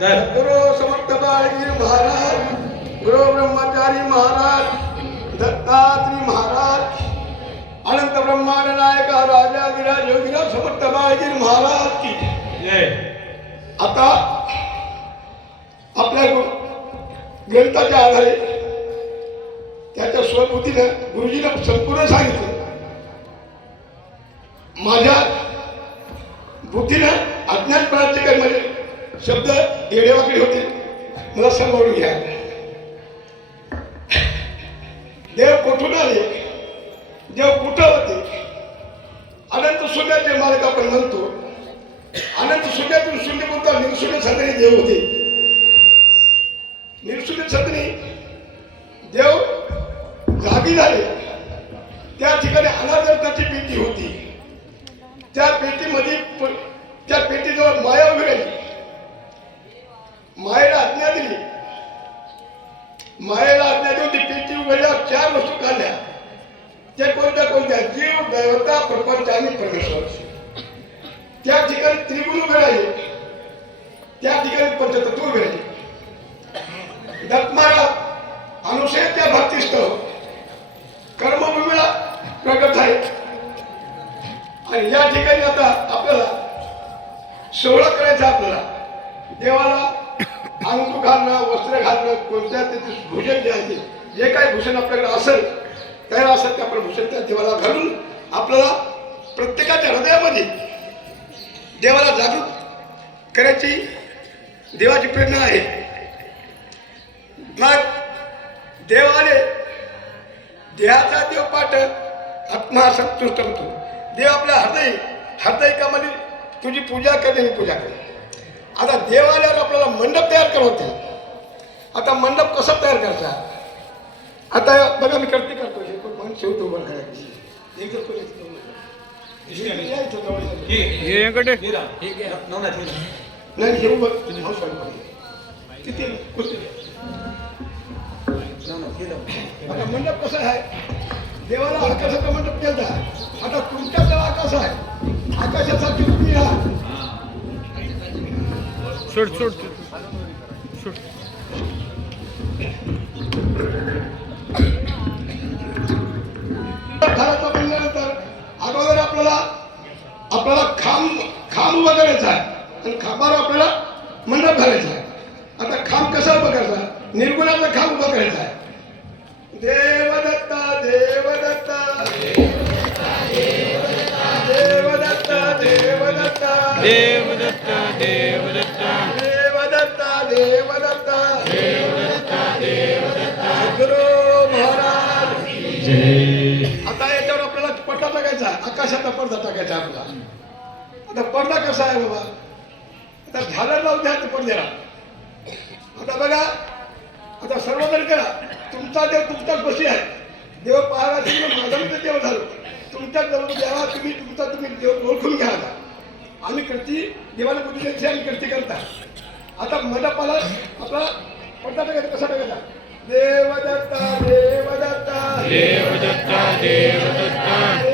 गुरु समर्थ बाळगीर महाराज गुरु ब्रह्मचारी महाराज दत्तात्री महाराज अनंत ब्रह्मांड नायक राजा विराज योगीराज समर्थ बाळगीर महाराज की जय। आता आपल्या ग्रंथाच्या आधारे त्याच्या स्वबुद्धीनं गुरुजीनं संपूर्ण सांगितलं. माझ्या बुद्धीनं अज्ञानपणाचे काही म्हणजे शब्द येडेवाकडे होते. मला समोरून घ्या. देव कुठून आले? देव कुठं होते? अनंत शून्याचे मालक आपण म्हणतो. अनंत शून्यातून शून्य बोलता निर्शून्य सदनी देव होते. निर्शून्य सदनी देव जागी झाले. त्या ठिकाणी अनादरताची पेटी होती. त्या पेटीमध्ये त्या पेटीजवळ माया उभी राहिली. मायेला आज्ञा दिली. मायेला आज्ञा देऊन ती पेटी उघडल्या चार वस्तू काढल्या. त्या कोणत्या कोणत्या? जीव दैवता प्रपंच आणि परमेश्वर. त्या ठिकाणी त्रिगुण उभे राहिले. त्या ठिकाणी पंचतत्व उभे राहिले. अनुशय ते. भक्तिस्त कर्मभूमीला प्रगत आहे. आणि या ठिकाणी आता आपल्याला सोहळा करायचा आपल्याला. देवाला अंग घालणं वस्त्र घालणं कोणत्या त्याचे भूषण जे आहे जे काही भूषण आपल्याकडे असेल तयार असेल ते आपण भूषण त्या देवाला घालून आपल्याला प्रत्येकाच्या हृदयामध्ये देवाला जागृत करायची देवाची प्रेरणा आहे. मग देवाने देहाचा देव पाठ आत्मा संतुष्ट होतो. देव आपल्या हृदय हृदयकामध्ये तुझी पूजा करणे मी पूजा करणे आता देव आल्यावर आपल्याला मंडप तयार करवते आता मंडप कसा तयार करायचा? आता बघा मी करते करतो. हे पण शेवटी उभं करायची. नाही हे उभं किती आता मंडप कसा आहे? देवाला आकाशाचा मंडप केला आता तुमच्या देवा आकाश आहे. आकाशासाठी तुम्ही आहात सोड सोड. सोड. अगोदर आपल्याला आपल्याला खांब खांब उभा करायचा आहे. आणि खांबावर आपल्याला मंडप घालायचा आहे. आता खांब कसा उभा करायचा निर्गुणाचा खांब उभा करायचा आहे. देवदत्ता देवदत्ता. देवदत्ता देवदत्ता. देवदत्त देवदत्त. टाकायचा आकाशाचा पडदा टाकायचा आपला. आता पडदा कसा आहे बाबा? आता झालं लावून द्या पडद्याला. आता बघा आता सर्वजण करा. तुमचा देव तुमचाच बशी आहे. देव पाहायला तुम्ही माझा देव झालो. तुमच्या जवळ द्यावा तुम्ही तुमचा तुम्ही देव ओळखून घ्या आता. आम्ही कृती देवाला बुद्धी द्यायची आम्ही कृती करता. आता मंडपाला आपला पडदा टाकायचा कसा टाकायचा? देवदत्ता देवदत्ता. देवदत्त देवदत्ता.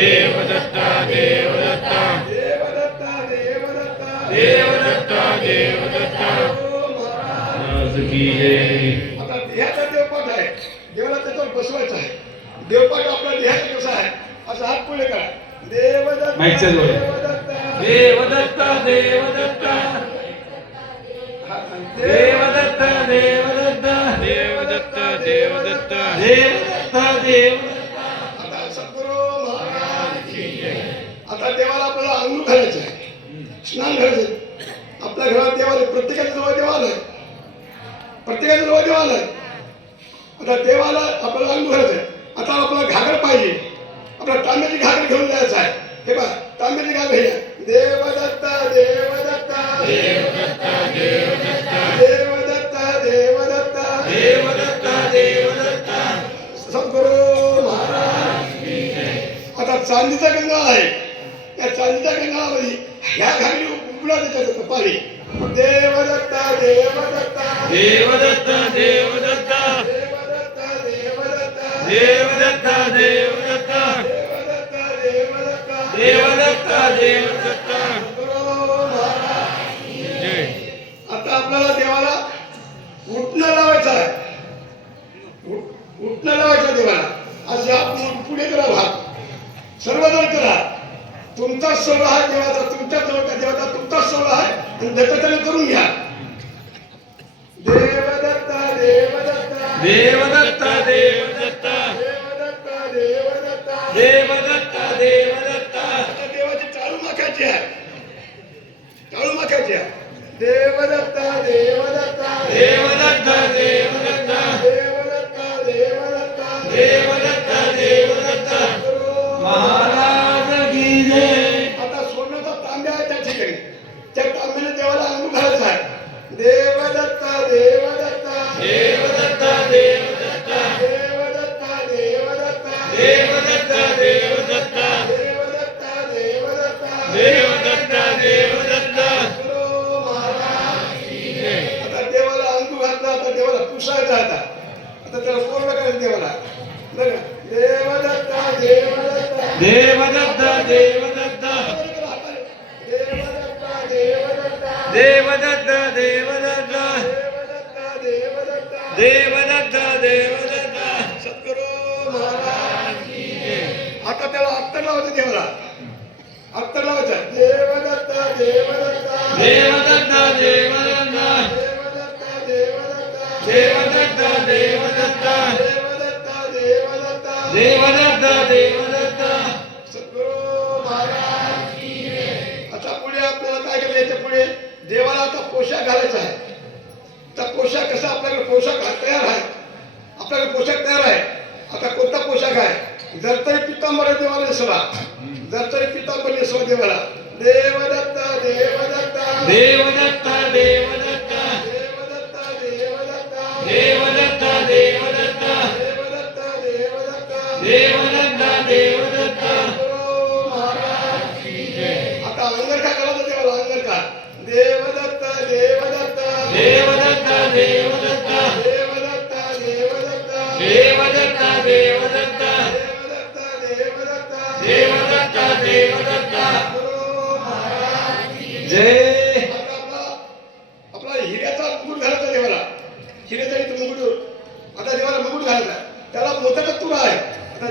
देवदत्ता देवदत्त. देवदत्त देवदत्ता. देवदत्ता देवदत्त महाराज की जय. आता देहाचा देवपाठ आहे. देवाला त्याच्यावर बसवायचा आहे. देवपाठ आपला देहाचा कसा आहे. असं हात पुढे करा. देवदत्ता माईकच्या जवळ. देवदत्ता. देवदत्त देवदत्त. देवदत्त देवदत्त देवदत्त. देवदत्त. देवदत्त देवदत्त. करायचं आहे. स्नान करायचं आपल्या घरात देवालय प्रत्येकाचं जवळ देवाल प्रत्येकाचं जवळ देवाल आता देवाला आपल्याला अंग भरायचं आहे. आता आपला घागर पाहिजे. आपला तांब्याची घागर घेऊन जायचं आहे. हे बघा तांब्याची घागर हे देवदत्त देवदत्त देवदत्त. देवदत्त देवदत्त. देवदत्त देवदत्त सद्गुरू महाराज. आता चांदीचा गंगा आहे. त्या चालत्या गंगावरी ह्या घाली उकळत त्याचं पाणी. देवदत्ता देवदत्ता. देवदत्ता देवदत्ता. देवदत्ता देवदत्ता. देवदत्ता देवदत्ता. आता आपल्याला देवाला उठणं लावायचं आहे. उठणं लावायचं देवाला. असे आपण पुढे करावा सोहळा आहे देवाचा तुमच्या जवळच्या देवाचा तुमचाच सोहळा आहे आणि दत्तच्याने करून घ्या देवदत्त देवदत्त देवदत्त देवदत्त देवदत्त देवदत्त देवदत्त देवाची चाळू माखायची आहे चाळू माखायची आहे देवदत्त देवदत्त देवदत्त आता त्याला पूर्ण करायचं देवाला बघा देवदत्ता देवदत्ता देवदत्ता देवदत्ता देवदत्ता देवदत्ता देवदत्ता देवदत्ता देवदत्ता देवदत्ता देवदत्ता देवदत्ता सद्गुरु महाराज आता त्याला अत्तर देवदत्त देवदत्त. देवदत्ता सद्गुरु महाराज आता पुढे आपल्याला काय केलं याच्यापुढे? देवाला आता पोशाख घालायचा आहे. तर पोशाख कसा आपल्याकडे पोशाख तयार आहे. आपल्याकडे पोशाख तयार आहे. आता कोणता पोशाख आहे? जर तरी पितांबर देवाला नेसवा. जर तरी पितांबर नेसवा देवाला. देवदत्त देवदत्त. देवदत्त देव Volta da tua.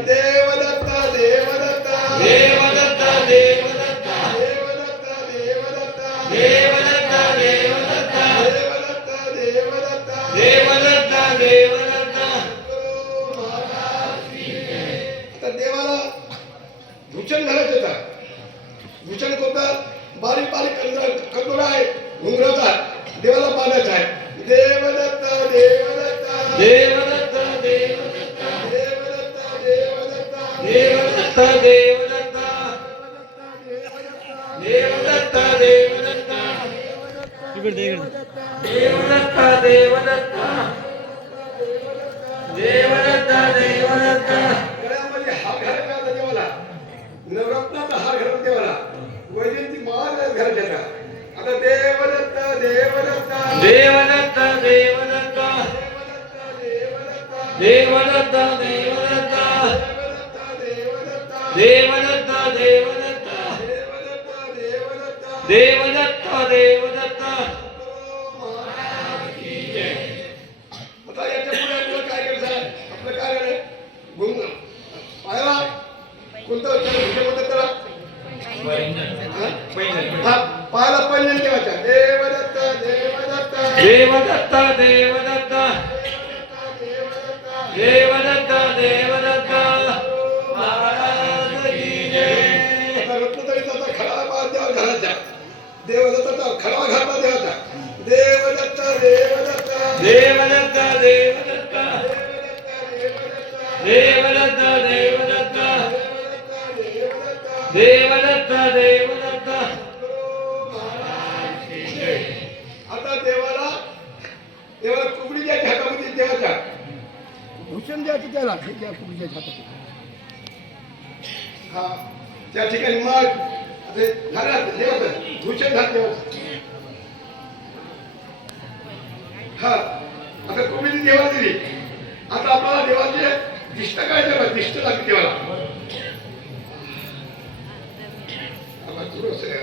Deva da ta, deva da ta. Deva da खरं त्याच्या आता ते Bêbada. घेतले जातात हा त्या ठिकाणी मग घरात देवत भूषण घातले होते हा आता कोविंद देवा दिली आता आपल्याला देवाचे दिष्ट काय देवा दिष्ट लागते देवाला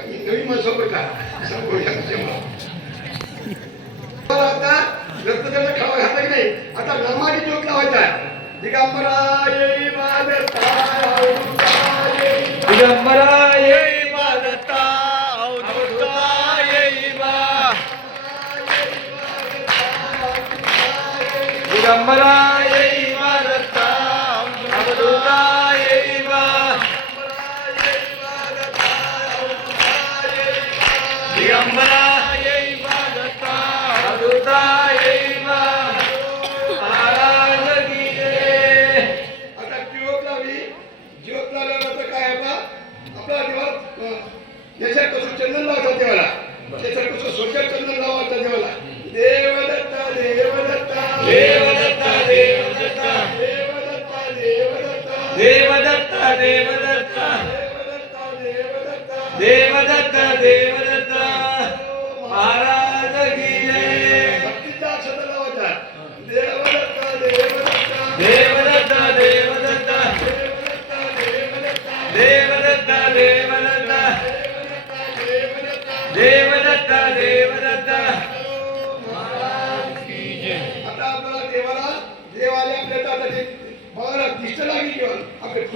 मी नवीन माणसावर का सांगू या Come on.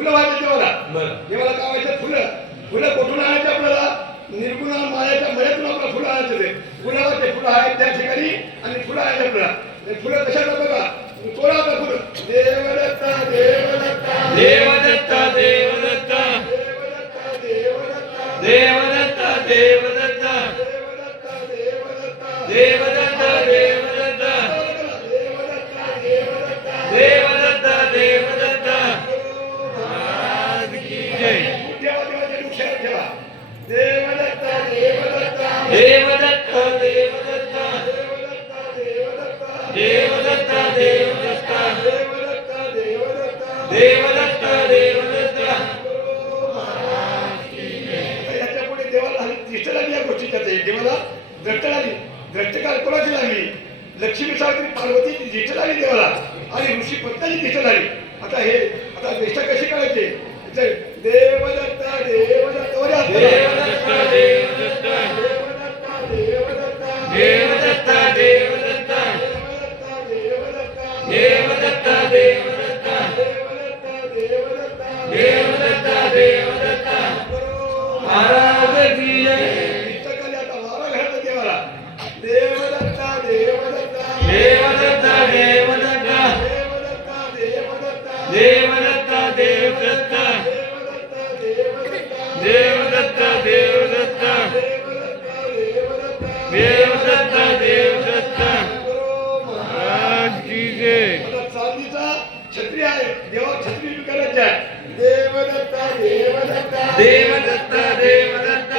फुलं व्हायचं देवाला देवाला व्हायचं? फुलं. फुलं कुठून आणायचं आपल्याला? निर्गुणा मायाच्या मयातून आपल्याला फुलं आणायचं ते. फुलं ते फुलं आहेत त्या? लक्ष्मी सावित्री पार्वती जेठ झाली देवाला. आणि ऋषी पत्नी जेठ झाली आता हे आता निष्ठा कशी करायचे देवदत्ता देवदत्ता देवदत्ता देव. ದೇವದತ್ತ ದೇವದತ್ತ ದೇವದತ್ತ ದೇವದತ್ತ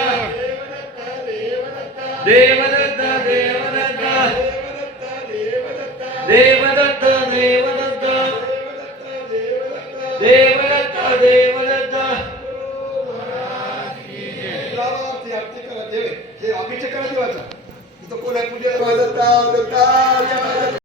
ದೇವದತ್ತ